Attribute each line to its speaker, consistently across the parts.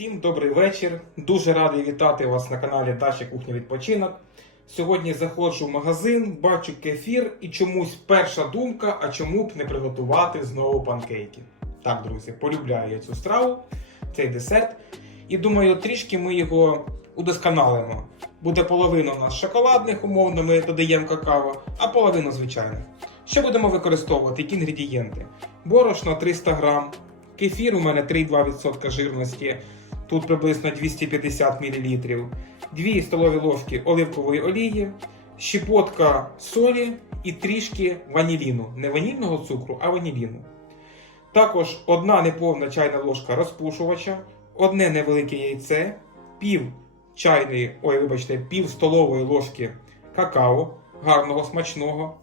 Speaker 1: Всім добрий вечір. Дуже радий вітати вас на каналі Дача Кухня Відпочинок. Сьогодні заходжу в магазин, бачу кефір і чомусь перша думка, а чому б не приготувати знову панкейки. Так, друзі, полюбляю я цю страву, цей десерт. І думаю, трішки ми його удосконалимо. Буде половина у нас шоколадних, умовно, ми додаємо какао, а половина звичайних. Що будемо використовувати? Які інгредієнти? Борошно 300 грам, кефір у мене 3,2% жирності, тут приблизно 250 мл, 2 столові ложки оливкової олії, щепотка солі і трішки ваніліну. Не ванільного цукру, а ваніліну. Також одна неповна чайна ложка розпушувача, одне невелике яйце, пів чайної, ой, вибачте, пів столової ложки какао, гарного смачного,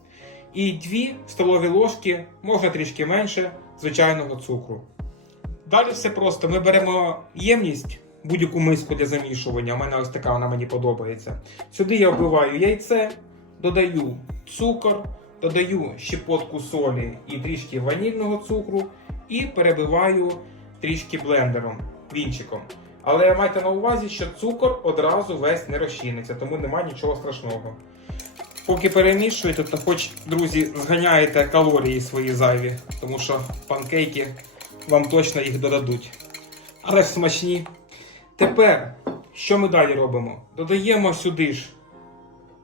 Speaker 1: і 2 столові ложки, можна трішки менше, звичайного цукру. Далі все просто. Ми беремо ємність, будь-яку миску для замішування. У мене ось така вона мені подобається. Сюди я вбиваю яйце, додаю цукор, додаю щепотку солі і трішки ванільного цукру, і перебиваю трішки блендером, вінчиком. Але майте на увазі, що цукор одразу весь не розчиниться, тому немає нічого страшного. Поки перемішуєте, то хоч, друзі, зганяєте калорії свої зайві, тому що панкейки вам точно їх додадуть. Але ж смачні. Тепер, що ми далі робимо? Додаємо сюди ж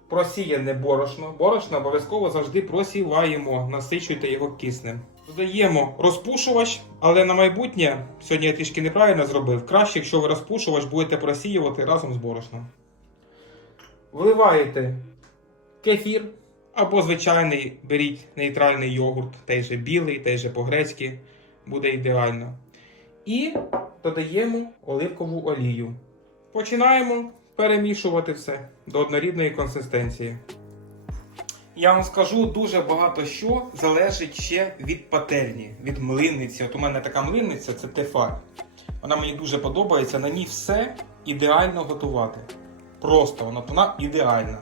Speaker 1: просіяне борошно. Борошно обов'язково завжди просіваємо, насичуйте його киснем. Додаємо розпушувач, але на майбутнє, сьогодні я трішки неправильно зробив. Краще, якщо ви розпушувач будете просіювати разом з борошном. Вливаєте кефір або звичайний беріть нейтральний йогурт, той же білий, той же по-грецьки, буде ідеально. І додаємо оливкову олію. Починаємо перемішувати все до однорідної консистенції. Я вам скажу, дуже багато що залежить ще від пательні, від млинниці. От у мене така млинниця це тефаль. Вона мені дуже подобається, на ній все ідеально готувати. Просто вона, вона ідеальна.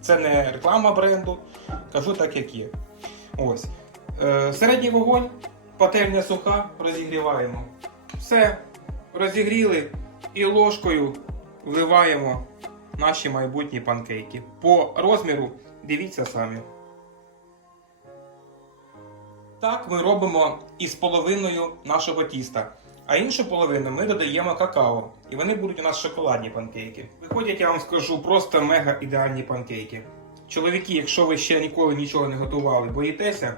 Speaker 1: Це не реклама бренду, кажу так, як є. Ось. Е, середній вогонь, пательня суха, розігріваємо. Все, розігріли і ложкою вливаємо наші майбутні панкейки. По розміру дивіться самі. Так ми робимо із половиною нашого тіста. А іншу половину ми додаємо какао. І вони будуть у нас шоколадні панкейки. Виходять, я вам скажу, просто мега ідеальні панкейки. Чоловіки, якщо ви ще ніколи нічого не готували, боїтеся,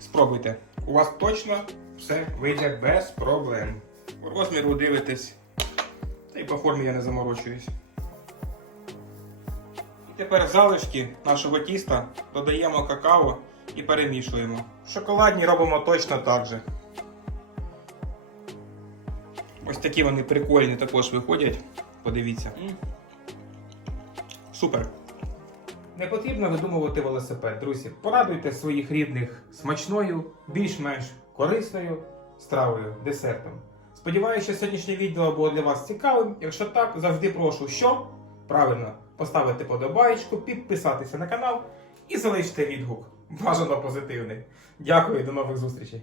Speaker 1: спробуйте. У вас точно все вийде без проблем. По розміру дивитесь. Та й по формі я не заморочуюсь. І тепер залишки нашого тіста додаємо какао і перемішуємо. Шоколадні робимо точно так же. Ось такі вони прикольні також виходять. Подивіться. Супер. Не потрібно видумувати велосипед, друзі. Порадуйте своїх рідних смачною, більш-менш корисною стравою, десертом. Сподіваюся, що сьогоднішнє відео було для вас цікавим. Якщо так, завжди прошу, що правильно поставити подобаєчку, підписатися на канал і залишити відгук. Бажано позитивний. Дякую, до нових зустрічей.